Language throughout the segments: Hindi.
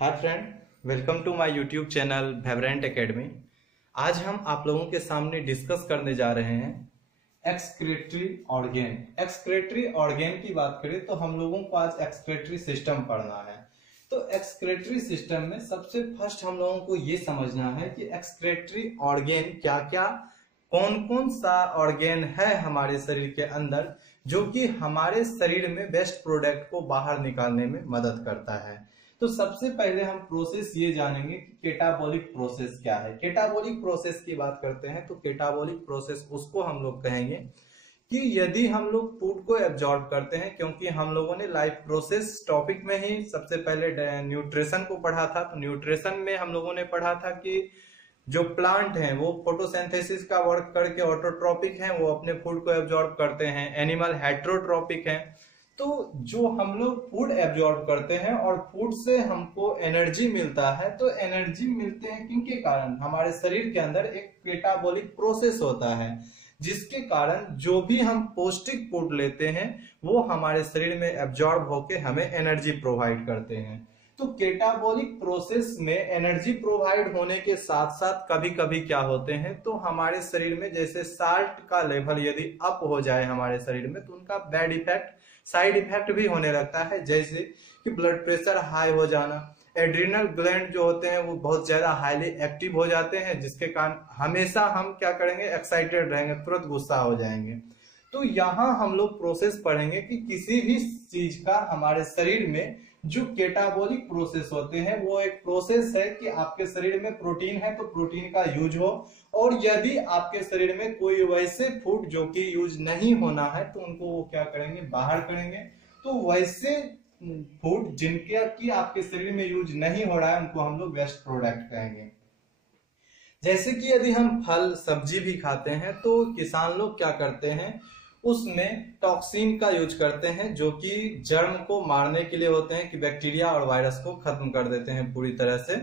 Hi friend, welcome to my YouTube channel Vibrant Academy. आज हम आप लोगों के सामने डिस्कस करने जा रहे हैं एक्सक्रीटरी ऑर्गेन। एक्सक्रीटरी ऑर्गेन की बात करें तो हम लोगों को आज एक्सक्रीटरी सिस्टम पढ़ना है। तो एक्सक्रीटरी सिस्टम में सबसे फर्स्ट हम लोगों को ये समझना है कि एक्सक्रीटरी ऑर्गेन क्या क्या, कौन कौन सा ऑर्गेन है हमारे शरीर के अंदर जो कि हमारे शरीर में वेस्ट प्रोडक्ट को बाहर निकालने में मदद करता है। तो सबसे पहले हम प्रोसेस ये जानेंगे कि केटाबॉलिक प्रोसेस क्या है। केटाबॉलिक प्रोसेस की बात करते हैं तो केटाबॉलिक प्रोसेस उसको हम लोग कहेंगे कि यदि हम लोग फूड को एब्जॉर्ब करते हैं, क्योंकि हम लोगों ने लाइफ प्रोसेस टॉपिक में ही सबसे पहले न्यूट्रिशन को पढ़ा था। तो न्यूट्रिशन में हम लोगों ने पढ़ा था कि जो प्लांट हैं वो फोटोसिंथेसिस का वर्क करके ऑटोट्रॉपिक हैं, वो अपने फूड को एब्जॉर्ब करते हैं। एनिमल हेट्रोट्रॉपिक हैं। तो जो हम लोग फूड एब्जॉर्ब करते हैं और फूड से हमको एनर्जी मिलता है, तो एनर्जी मिलते हैं किनके कारण? हमारे शरीर के अंदर एक केटाबॉलिक प्रोसेस होता है जिसके कारण जो भी हम पौष्टिक फूड लेते हैं वो हमारे शरीर में एब्जॉर्ब होके हमें एनर्जी प्रोवाइड करते हैं। तो केटाबॉलिक प्रोसेस में एनर्जी प्रोवाइड होने के साथ साथ कभी कभी क्या होते हैं, तो हमारे शरीर में जैसे साल्ट का लेवल यदि अप हो जाए हमारे शरीर में तो उनका बैड इफेक्ट, साइड इफेक्ट भी होने लगता है, जैसे कि ब्लड प्रेशर हाई हो जाना। एड्रिनल ग्लैंड जो होते हैं वो बहुत ज्यादा हाईली एक्टिव हो जाते हैं, जिसके कारण हमेशा हम क्या करेंगे, एक्साइटेड रहेंगे, तुरंत गुस्सा हो जाएंगे। तो यहाँ हम लोग प्रोसेस पढ़ेंगे कि किसी भी चीज का हमारे शरीर में जो केटाबॉलिक प्रोसेस होते हैं वो एक प्रोसेस है कि आपके शरीर में प्रोटीन है तो प्रोटीन का यूज हो, और यदि आपके शरीर में कोई वैसे फूड जो कि यूज नहीं होना है तो उनको वो क्या करेंगे, बाहर करेंगे। तो वैसे फूड जिनके कि आपके शरीर में यूज नहीं हो रहा है उनको हम लोग वेस्ट प्रोडक्ट कहेंगे। जैसे कि यदि हम फल सब्जी भी खाते हैं तो किसान लोग क्या करते हैं, उसमें टॉक्सिन का यूज करते हैं जो कि जर्म को मारने के लिए होते हैं, कि बैक्टीरिया और वायरस को खत्म कर देते हैं पूरी तरह से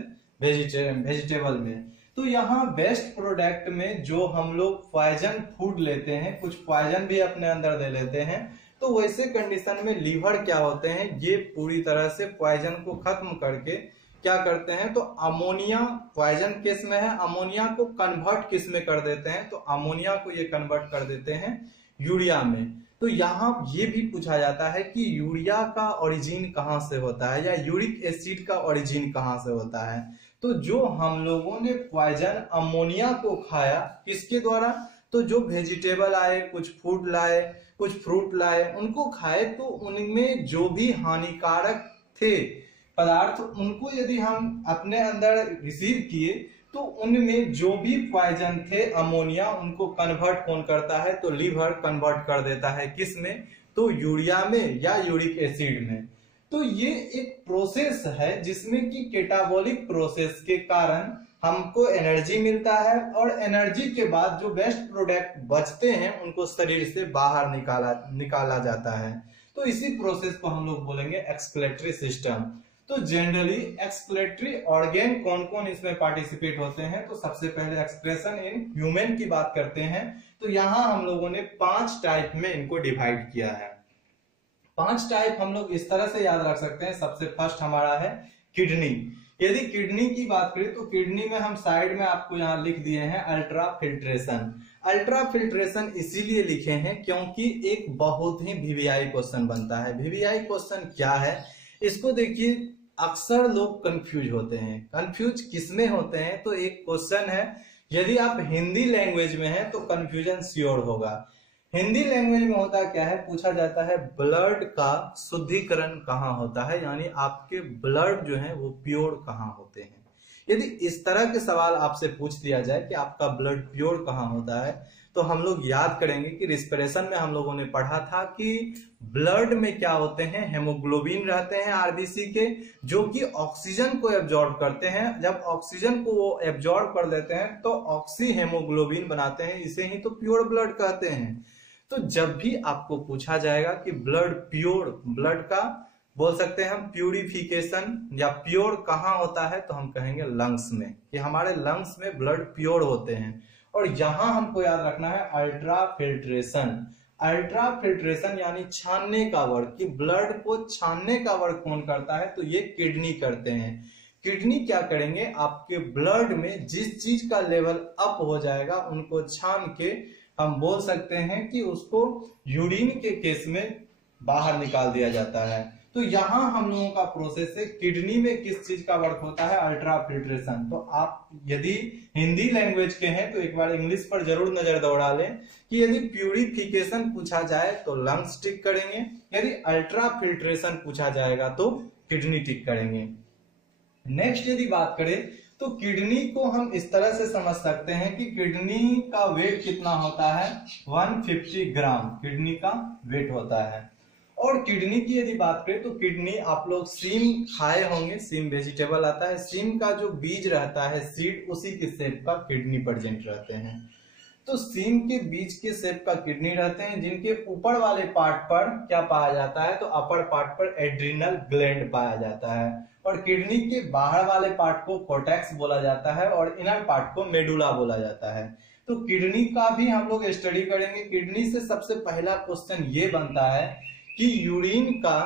वेजिटेबल में। तो यहाँ वेस्ट प्रोडक्ट में जो हम लोग पॉइजन फूड लेते हैं, कुछ पॉइजन भी अपने अंदर दे लेते हैं, तो वैसे कंडीशन में लीवर क्या होते हैं, ये पूरी तरह से पॉइजन को खत्म करके क्या करते हैं, तो अमोनिया पॉइजन किस में है, अमोनिया को कन्वर्ट किस में कर देते हैं, तो अमोनिया को ये कन्वर्ट कर देते हैं यूरिया में। तो यहाँ ये भी पूछा जाता है कि यूरिया का ओरिजिन कहाँ से होता है, या यूरिक एसिड का ओरिजिन कहाँ से होता है। तो जो हम लोगों ने पॉइजन अमोनिया को खाया किसके द्वारा, तो जो वेजिटेबल आए, कुछ फूड लाए, कुछ फ्रूट लाए, उनको खाए, तो उनमें जो भी हानिकारक थे पदार्थ उनको यदि हम अपने अंदर रिसीव किए तो उनमें जो भी पॉइजन थे अमोनिया, उनको कन्वर्ट कौन करता है, तो लीवर कन्वर्ट कर देता है किस में, तो यूरिया में या यूरिक एसिड में। तो ये एक प्रोसेस है जिसमें कि केटाबॉलिक प्रोसेस के कारण हमको एनर्जी मिलता है, और एनर्जी के बाद जो वेस्ट प्रोडक्ट बचते हैं उनको शरीर से बाहर निकाला जाता है। तो इसी प्रोसेस को हम लोग बोलेंगे एक्सक्रीटरी सिस्टम। तो जनरली एक्सक्रीटरी ऑर्गेन कौन कौन इसमें पार्टिसिपेट होते हैं, तो सबसे पहले एक्सक्रीशन इन ह्यूमन की बात करते हैं। तो यहाँ हम लोगों ने 5 टाइप में इनको डिवाइड किया है। 5 टाइप हम लोग इस तरह से याद रख सकते हैं। सबसे फर्स्ट हमारा है किडनी। यदि किडनी की बात करें तो किडनी में हम साइड में आपको यहाँ लिख दिए हैं अल्ट्रा फिल्ट्रेशन। अल्ट्रा फिल्ट्रेशन इसीलिए लिखे हैं क्योंकि एक बहुत ही वीवीआई क्वेश्चन बनता है। वीवीआई क्वेश्चन क्या है, इसको देखिए, अक्सर लोग कंफ्यूज होते हैं। कंफ्यूज किसमें होते हैं, तो एक क्वेश्चन है, यदि आप हिंदी लैंग्वेज में हैं तो कंफ्यूजन श्योर होगा। हिंदी लैंग्वेज में होता क्या है, पूछा जाता है ब्लड का शुद्धिकरण कहाँ होता है, यानी आपके ब्लड जो है वो प्योर कहाँ होते हैं। यदि इस तरह के सवाल आपसे पूछ दिया जाए कि आपका ब्लड प्योर कहाँ होता है, तो हम लोग याद करेंगे कि रिस्पिरेशन में हम लोगों ने पढ़ा था कि ब्लड में क्या होते हैं, हेमोग्लोबिन रहते हैं आरबीसी के, जो कि ऑक्सीजन को एब्जॉर्ब करते हैं। जब ऑक्सीजन को वो एब्जॉर्ब कर लेते हैं तो ऑक्सी हेमोग्लोबिन बनाते हैं, इसे ही तो प्योर ब्लड कहते हैं। तो जब भी आपको पूछा जाएगा कि ब्लड प्योर, ब्लड का बोल सकते हैं हम प्यूरिफिकेशन या प्योर कहाँ होता है, तो हम कहेंगे लंग्स में, कि हमारे लंग्स में ब्लड प्योर होते हैं। और यहां हमको याद रखना है अल्ट्रा फिल्ट्रेशन। अल्ट्रा फिल्ट्रेशन यानी छानने का वर्क, कि ब्लड को छानने का वर्क कौन करता है, तो ये किडनी करते हैं। किडनी क्या करेंगे, आपके ब्लड में जिस चीज का लेवल अप हो जाएगा उनको छान के हम बोल सकते हैं कि उसको यूरिन के केस में बाहर निकाल दिया जाता है। तो यहाँ हम लोगों का प्रोसेस है, किडनी में किस चीज का वर्क होता है, अल्ट्रा फिल्ट्रेशन। तो आप यदि हिंदी लैंग्वेज के हैं तो एक बार इंग्लिश पर जरूर नजर दौड़ा लें कि यदि प्यूरिफिकेशन पूछा जाए तो लंग्स टिक करेंगे, यदि अल्ट्रा फिल्ट्रेशन पूछा जाएगा तो किडनी टिक करेंगे। नेक्स्ट यदि बात करें तो किडनी को हम इस तरह से समझ सकते हैं कि किडनी का वेट कितना होता है, 150 ग्राम किडनी का वेट होता है। और किडनी की यदि बात करें तो किडनी, आप लोग सीम खाए होंगे, सीम वेजिटेबल आता है, सीम का जो बीज रहता है सीड, उसी के शेप का किडनी प्रेजेंट रहते हैं। तो सीम के बीज के शेप का किडनी रहते हैं, जिनके ऊपर वाले पार्ट पर क्या पाया जाता है, तो अपर पार्ट पर एड्रिनल ग्लैंड पाया जाता है, और किडनी के बाहर वाले पार्ट को कोर्टेक्स बोला जाता है और इनर पार्ट को मेडुला बोला जाता है। तो किडनी का भी हम लोग स्टडी करेंगे। किडनी से सबसे पहला क्वेश्चन ये बनता है कि यूरिन का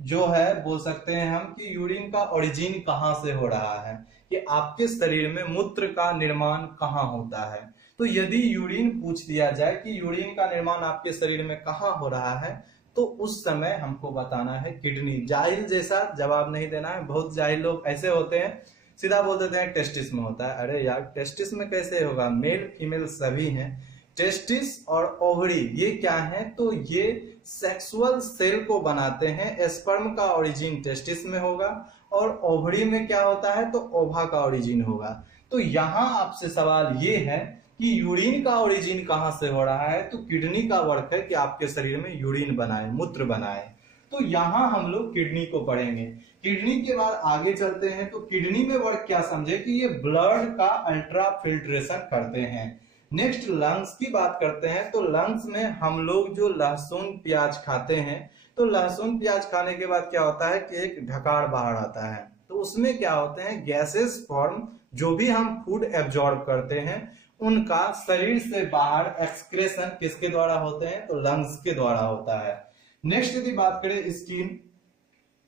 जो है, बोल सकते हैं हम कि यूरिन का ओरिजिन कहाँ से हो रहा है, कि आपके शरीर में मूत्र का निर्माण कहाँ होता है। तो यदि यूरिन पूछ दिया जाए कि यूरिन का निर्माण आपके शरीर में कहाँ हो रहा है, तो उस समय हमको बताना है किडनी। जाहिल जैसा जवाब नहीं देना है। बहुत जाहिल लोग ऐसे होते हैं, सीधा बोल देते हैं टेस्टिस में होता है। अरे यार, टेस्टिस में कैसे होगा, मेल फीमेल सभी हैं। टेस्टिस और ओवरी ये क्या है, तो ये सेक्सुअल सेल को बनाते हैं। स्पर्म का ओरिजिन टेस्टिस में होगा और ओवरी में क्या होता है, तो ओवा का ओरिजिन होगा। तो यहाँ आपसे सवाल ये है कि यूरिन का ओरिजिन कहाँ से हो रहा है, तो किडनी का वर्क है कि आपके शरीर में यूरिन बनाए, मूत्र बनाए। तो यहाँ हम लोग किडनी को पढ़ेंगे। किडनी के बाद आगे चलते हैं तो किडनी में वर्क क्या समझे कि ये ब्लड का अल्ट्रा फिल्ट्रेशन करते हैं। नेक्स्ट लंग्स की बात करते हैं। तो लंग्स में हम लोग जो लहसुन प्याज खाते हैं, तो लहसुन प्याज खाने के बाद क्या होता है कि एक ढकार बाहर आता है। तो उसमें क्या होते हैं, गैसेस फॉर्म, जो भी हम फूड एब्जॉर्ब करते हैं उनका शरीर से बाहर एक्सक्रेशन किसके द्वारा होते हैं, तो लंग्स के द्वारा होता है। नेक्स्ट यदि बात करें स्किन,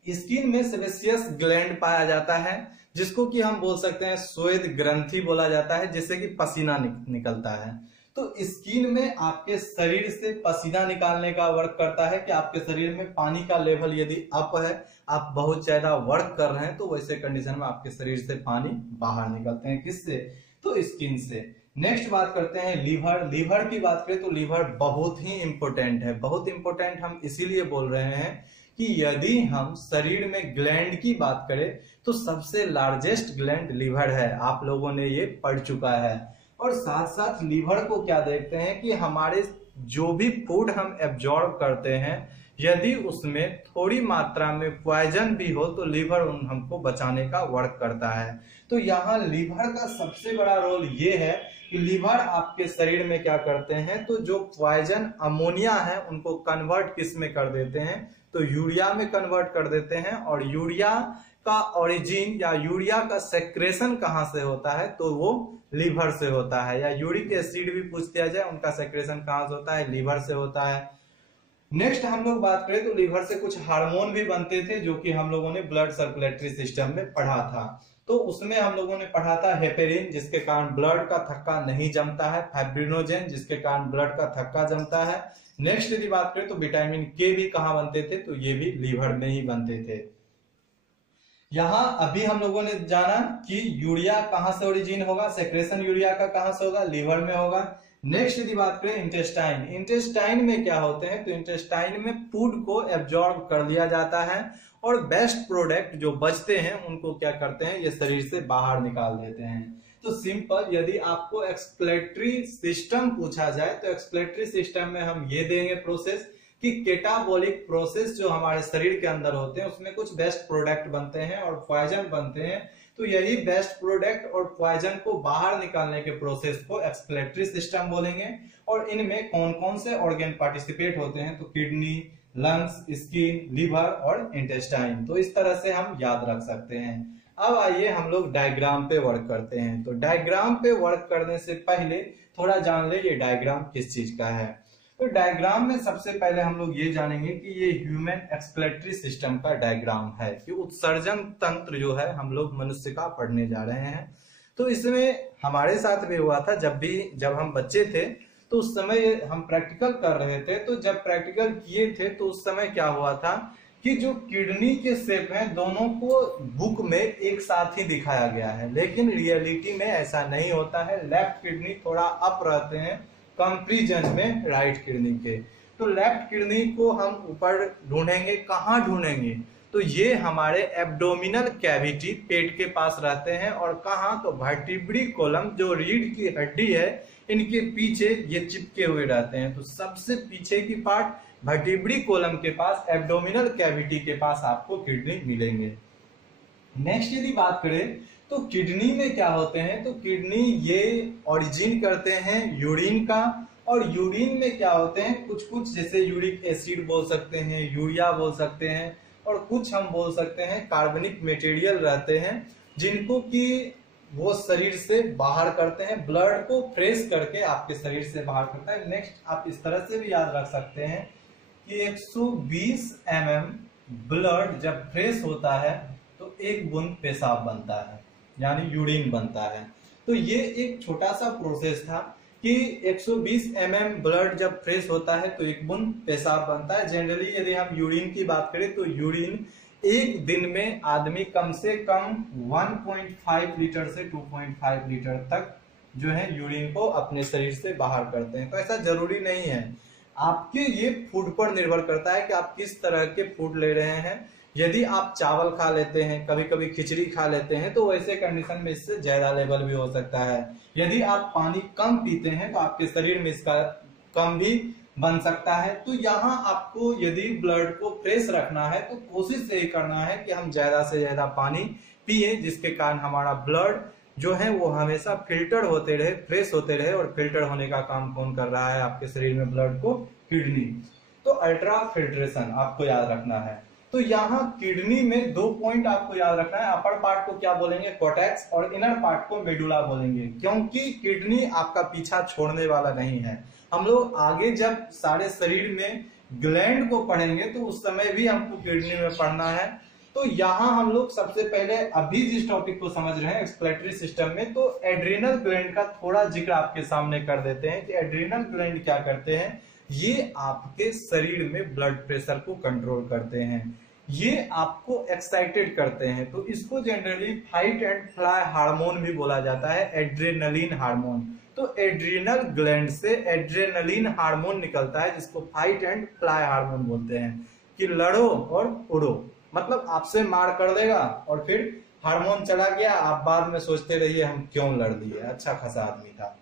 स्किन में सेबेसियस ग्लैंड पाया जाता है, जिसको कि हम बोल सकते हैं श्वेत ग्रंथि बोला जाता है, जिससे कि पसीना निकलता है। तो स्किन में आपके शरीर से पसीना निकालने का वर्क करता है कि आपके शरीर में पानी का लेवल यदि अप है, आप बहुत ज्यादा वर्क कर रहे हैं, तो वैसे कंडीशन में आपके शरीर से पानी बाहर निकलते हैं। किससे, तो स्किन से। नेक्स्ट बात करते हैं लीवर। लीवर की बात करें तो लीवर बहुत ही इंपॉर्टेंट है। बहुत इंपॉर्टेंट हम इसीलिए बोल रहे हैं कि यदि हम शरीर में ग्लैंड की बात करें तो सबसे लार्जेस्ट ग्लैंड लीवर है। आप लोगों ने ये पढ़ चुका है। और साथ साथ लीवर को क्या देखते हैं कि हमारे जो भी फूड हम एब्जॉर्ब करते हैं, यदि उसमें थोड़ी मात्रा में पॉइजन भी हो तो लीवर हमको बचाने का वर्क करता है। तो यहाँ लीवर का सबसे बड़ा रोल ये है कि लीवर आपके शरीर में क्या करते हैं, तो जो पॉइजन अमोनिया है उनको कन्वर्ट किस में कर देते हैं, तो यूरिया में कन्वर्ट कर देते हैं। और यूरिया का ओरिजिन या यूरिया का सेक्रेशन कहाँ से होता है, तो वो लीवर से होता है। या यूरिक एसिड भी पूछ दिया जाए, उनका सेक्रेशन कहाँ से होता है, लीवर से होता है। नेक्स्ट हम लोग बात करें तो लीवर से कुछ हार्मोन भी बनते थे, जो कि हम लोगों ने ब्लड सर्कुलेटरी सिस्टम में पढ़ा था। तो उसमें हम लोगों ने पढ़ा था हेपेरिन, जिसके कारण ब्लड का थक्का नहीं जमता है, फाइब्रिनोजेन, जिसके कारण ब्लड का थक्का जमता है। नेक्स्ट यदि बात करें तो विटामिन के भी कहाँ बनते थे, तो ये भी लीवर में ही बनते थे। यहाँ अभी हम लोगों ने जाना कि यूरिया कहाँ से ओरिजिन होगा, सेक्रेशन यूरिया का कहाँ से होगा, लीवर में होगा। नेक्स्ट यदि बात करें इंटेस्टाइन, इंटेस्टाइन में क्या होते हैं, तो इंटेस्टाइन में फूड को एब्जॉर्ब कर लिया जाता है और बेस्ट प्रोडक्ट जो बचते हैं उनको क्या करते हैं, ये शरीर से बाहर निकाल देते हैं। तो सिंपल, यदि आपको एक्सक्लेटरी सिस्टम पूछा जाए तो एक्सक्लेटरी सिस्टम में हम ये देंगे प्रोसेस कि केटाबॉलिक प्रोसेस जो हमारे शरीर के अंदर होते हैं उसमें कुछ बेस्ट प्रोडक्ट बनते हैं और पॉइजन बनते हैं। तो यही बेस्ट प्रोडक्ट और पॉइजन को बाहर निकालने के प्रोसेस को एक्सक्लेटरी सिस्टम बोलेंगे। और इनमें कौन कौन से ऑर्गन पार्टिसिपेट होते हैं, तो किडनी, लंग्स, स्किन, लीवर और इंटेस्टाइन। तो इस तरह से हम याद रख सकते हैं। अब आइए हम लोग डायग्राम पे वर्क करते हैं। तो डायग्राम पे वर्क करने से पहले थोड़ा जान ले ये डायग्राम किस चीज का है। तो डायग्राम में सबसे पहले हम लोग ये जानेंगे कि ये ह्यूमन एक्सक्रेटरी सिस्टम का डायग्राम है कि उत्सर्जन तंत्र जो है हम लोग मनुष्य का पढ़ने जा रहे हैं। तो इसमें हमारे साथ भी हुआ था, जब हम बच्चे थे तो उस समय हम प्रैक्टिकल कर रहे थे। तो जब प्रैक्टिकल किए थे तो उस समय क्या हुआ था कि जो किडनी के शेप हैं दोनों को बुक में एक साथ ही दिखाया गया है, लेकिन रियलिटी में ऐसा नहीं होता है। लेफ्ट किडनी थोड़ा अप रहते हैं कंपैरिजन में राइट किडनी के। तो लेफ्ट किडनी को हम ऊपर ढूंढेंगे, कहाँ ढूंढेंगे? तो ये हमारे एब्डोमिनल कैविटी पेट के पास रहते हैं। और कहाँ? तो वर्टिब्री कॉलम जो रीढ़ की हड्डी है इनके पीछे ये चिपके हुए रहते हैं। तो सबसे पीछे की पार्ट वर्टिब्री कॉलम के पास एब्डोमिनल कैविटी के पास आपको किडनी मिलेंगे। नेक्स्ट यदि बात करें तो किडनी में क्या होते हैं, तो किडनी ये ओरिजिन करते हैं यूरिन का। और यूरिन में क्या होते हैं, कुछ कुछ जैसे यूरिक एसिड बोल सकते हैं, यूरिया बोल सकते हैं, और कुछ हम बोल सकते हैं कार्बनिक मटेरियल रहते हैं जिनको कि वो शरीर से बाहर करते हैं, ब्लड को फ्रेश करके आपके शरीर से बाहर करता है। नेक्स्ट आप इस तरह से भी याद रख सकते हैं कि 120 mm ब्लड जब फ्रेश होता है तो एक बूंद पेशाब बनता है, यानी यूरिन बनता है। तो ये एक छोटा सा प्रोसेस था कि 120 mm ब्लड जब फ्रेश होता है तो एक बूंद पेशाब बनता है। जनरली यदि हम यूरिन की बात करें तो यूरिन एक दिन में आदमी कम से कम 1.5 लीटर से 2.5 लीटर तक जो है यूरिन को अपने शरीर से बाहर करते हैं। तो ऐसा जरूरी नहीं है, आपके ये फूड पर निर्भर करता है कि आप किस तरह के फूड ले रहे हैं। यदि आप चावल खा लेते हैं, कभी कभी खिचड़ी खा लेते हैं, तो वैसे कंडीशन में इससे ज्यादा लेवल भी हो सकता है। यदि आप पानी कम पीते हैं तो आपके शरीर में इसका कम भी बन सकता है। तो यहाँ आपको यदि ब्लड को फ्रेश रखना है तो कोशिश यही करना है कि हम ज्यादा से ज्यादा पानी पिए, जिसके कारण हमारा ब्लड जो है वो हमेशा फिल्टर होते रहे, फ्रेश होते रहे। और फिल्टर होने का काम कौन कर रहा है आपके शरीर में ब्लड को? किडनी। तो अल्ट्रा फिल्ट्रेशन आपको याद रखना है। तो यहाँ किडनी में 2 पॉइंट आपको याद रखना है। अपर पार्ट को क्या बोलेंगे? कोर्टेक्स, और इनर पार्ट को मेडुला बोलेंगे, क्योंकि किडनी आपका पीछा छोड़ने वाला नहीं है। हम लोग आगे जब सारे शरीर में ग्लैंड को पढ़ेंगे तो उस समय भी हमको किडनी में पढ़ना है। तो यहाँ हम लोग सबसे पहले अभी जिस टॉपिक को समझ रहे हैं एक्सक्रेटरी सिस्टम में, तो एड्रिनल ग्लैंड का थोड़ा जिक्र आपके सामने कर देते हैं कि एड्रिनल ग्लैंड क्या करते हैं। ये आपके शरीर में ब्लड प्रेशर को कंट्रोल करते हैं, ये आपको एक्साइटेड करते हैं। तो इसको generally fight and fly hormone भी बोला जाता है, एड्रेनलिन हार्मोन। तो एड्रिनल ग्लैंड से एड्रेनलिन हार्मोन निकलता है जिसको फाइट एंड फ्लाई हार्मोन बोलते हैं, कि लड़ो और उड़ो, मतलब आपसे मार कर देगा और फिर हार्मोन चला गया, आप बाद में सोचते रहिए हम क्यों लड़ दिए, अच्छा खासा आदमी था।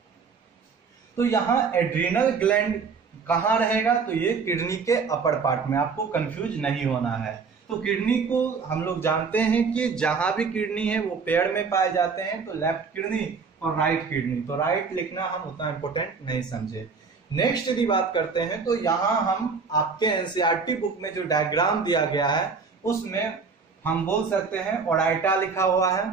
तो यहाँ एड्रिनल ग्लैंड कहाँ रहेगा? तो ये किडनी के अपर पार्ट में, आपको कंफ्यूज नहीं होना है। तो किडनी को हम लोग जानते हैं कि जहां भी किडनी है वो पेड़ में पाए जाते हैं, तो लेफ्ट किडनी और राइट किडनी। तो राइट लिखना हम उतना इंपोर्टेंट नहीं समझे। नेक्स्ट यदि बात करते हैं तो यहाँ हम आपके एनसीईआरटी बुक में जो डायग्राम दिया गया है उसमें हम बोल सकते हैं ओराइटा लिखा हुआ है,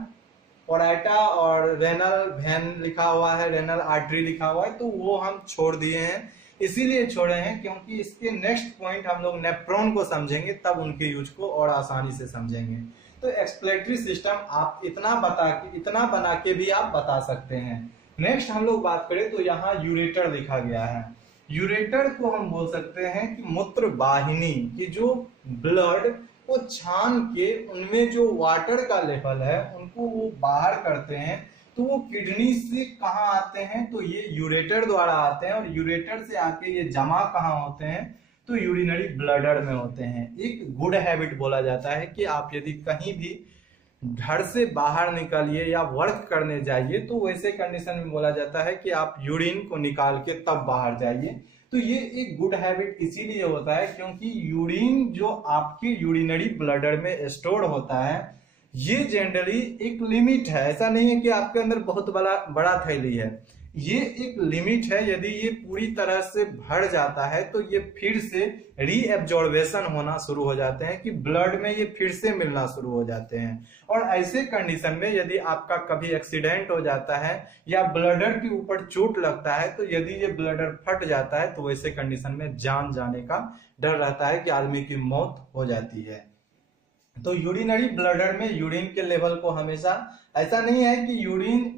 ओराइटा, और रेनल वेन लिखा हुआ है, रेनल आर्टरी लिखा हुआ है। तो वो हम छोड़ दिए हैं, इसीलिए छोड़े हैं क्योंकि इसके नेक्स्ट पॉइंट हम लोग नेफ्रॉन को समझेंगे, तब उनके यूज को और आसानी से समझेंगे। तो एक्सक्रेटरी सिस्टम आप इतना बना के भी आप बता सकते हैं। नेक्स्ट हम लोग बात करें तो यहाँ यूरेटर लिखा गया है। यूरेटर को हम बोल सकते हैं कि मूत्र वाहिनी की जो ब्लड को छान के उनमें जो वाटर का लेवल है उनको वो बाहर करते हैं। तो वो किडनी से कहाँ आते हैं? तो ये यूरेटर द्वारा आते हैं, और यूरेटर से आके ये जमा कहाँ होते हैं? तो यूरिनरी ब्लडर में होते हैं। एक गुड हैबिट बोला जाता है कि आप यदि कहीं भी घर से बाहर निकलिए या वर्क करने जाइए तो वैसे कंडीशन में बोला जाता है कि आप यूरिन को निकाल के तब बाहर जाइए। तो ये एक गुड हैबिट इसीलिए होता है क्योंकि यूरिन जो आपके यूरिनरी ब्लडर में स्टोर होता है ये जनरली एक लिमिट है, ऐसा नहीं है कि आपके अंदर बहुत बड़ा थैली है। ये एक लिमिट है। यदि ये पूरी तरह से भर जाता है तो ये फिर से रीएब्जॉर्बेशन होना शुरू हो जाते हैं, कि ब्लड में ये फिर से मिलना शुरू हो जाते हैं। और ऐसे कंडीशन में यदि आपका कभी एक्सीडेंट हो जाता है या ब्लडर के ऊपर चोट लगता है, तो यदि ये ब्लडर फट जाता है तो वैसे कंडीशन में जान जाने का डर रहता है कि आदमी की मौत हो जाती है। तो यूरिनरी ब्लडर में यूरिन के लेवल को हमेशा, ऐसा नहीं है कि यूरिन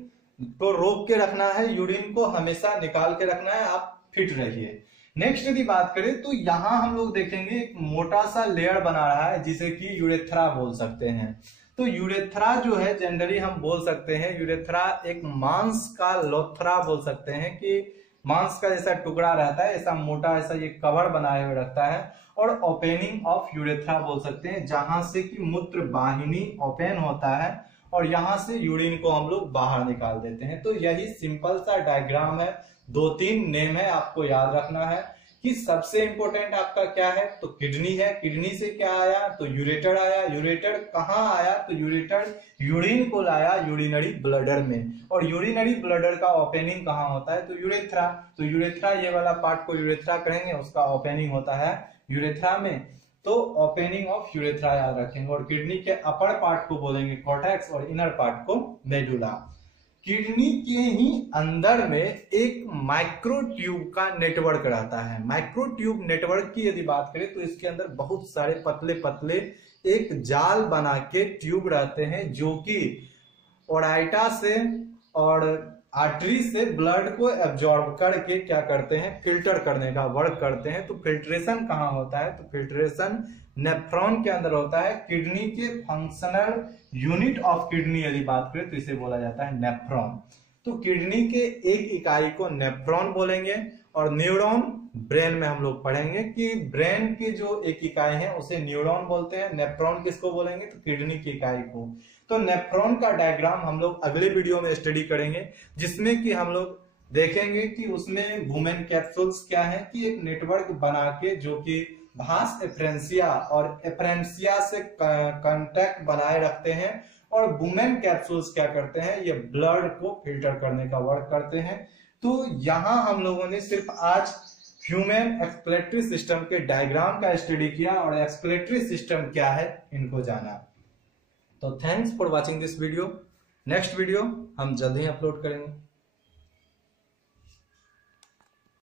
को रोक के रखना है, यूरिन को हमेशा निकाल के रखना है, आप फिट रहिए। नेक्स्ट यदि बात करें तो यहां हम लोग देखेंगे एक मोटा सा लेयर बना रहा है जिसे कि यूरेथ्रा बोल सकते हैं। तो यूरेथ्रा जो है जनरली हम बोल सकते हैं, यूरेथ्रा एक मांस का लोथरा बोल सकते हैं, कि मांस का जैसा टुकड़ा रहता है, ऐसा मोटा ऐसा ये कवर बनाए हुए रखता है। और ओपनिंग ऑफ यूरेथ्रा बोल सकते हैं, जहां से कि मूत्र वाहिनी ओपन होता है और यहां से यूरिन को हम लोग बाहर निकाल देते हैं। तो यही सिंपल सा डायग्राम है, 2-3 नेम है, आपको याद रखना है कि सबसे इंपॉर्टेंट आपका क्या है, तो किडनी है। किडनी से क्या आया, तो यूरेटर आया। यूरेटर कहाँ आया, तो यूरेटर यूरिन को लाया यूरिनरी ब्लडर में। और यूरिनरी ब्लडर का ओपनिंग कहाँ होता है, तो यूरेथ्रा। तो यूरेथ्रा, ये वाला पार्ट को यूरेथ्रा करेंगे, उसका ओपनिंग होता है यूरेथ्रा में। तो ओपनिंग ऑफ यूरेथ्रा याद रखेंगे। और किडनी के अपर पार्ट को बोलेंगे कॉर्टेक्स और इनर पार्ट को मेडुला। किडनी के ही अंदर में एक माइक्रो ट्यूब का नेटवर्क रहता है। माइक्रो ट्यूब नेटवर्क की यदि बात करें तो इसके अंदर बहुत सारे पतले पतले एक जाल बना के ट्यूब रहते हैं, जो कि ओराइटा से और आर्टरी से ब्लड को एब्जॉर्ब करके क्या करते हैं, फिल्टर करने का वर्क करते हैं। तो फिल्ट्रेशन कहाँ होता है, तो फिल्ट्रेशन नेफ्रॉन के अंदर होता है। किडनी के फंक्शनल यूनिट ऑफ किडनी यदि बात करें तो इसे बोला जाता है नेफ्रॉन। तो किडनी के एक इकाई को नेफ्रॉन बोलेंगे। और न्यूरॉन ब्रेन में हम लोग पढ़ेंगे कि ब्रेन की जो एक इकाई है उसे न्यूरॉन बोलते हैं। नेफ्रॉन किसको बोलेंगे, तो किडनी की इकाई को। तो नेफ्रॉन का डायग्राम हम लोग अगले वीडियो में स्टडी करेंगे, जिसमें कि हम लोग देखेंगे कि उसमें वुमेन कैप्सूल्स क्या है, कि एक नेटवर्क बना के जो कि भास एफ्रेंसिया और एफ्रेंसिया से कांटेक्ट बनाए रखते हैं। और वुमेन कैप्सूल्स क्या करते हैं, ये ब्लड को फिल्टर करने का वर्क करते हैं। तो यहां हम लोगों ने सिर्फ आज ह्यूमन एक्सक्रेटरी सिस्टम के डायग्राम का स्टडी किया और एक्सक्रेटरी सिस्टम क्या है इनको जाना। तो thanks for watching this video. Next video हम जल्द ही अपलोड करेंगे।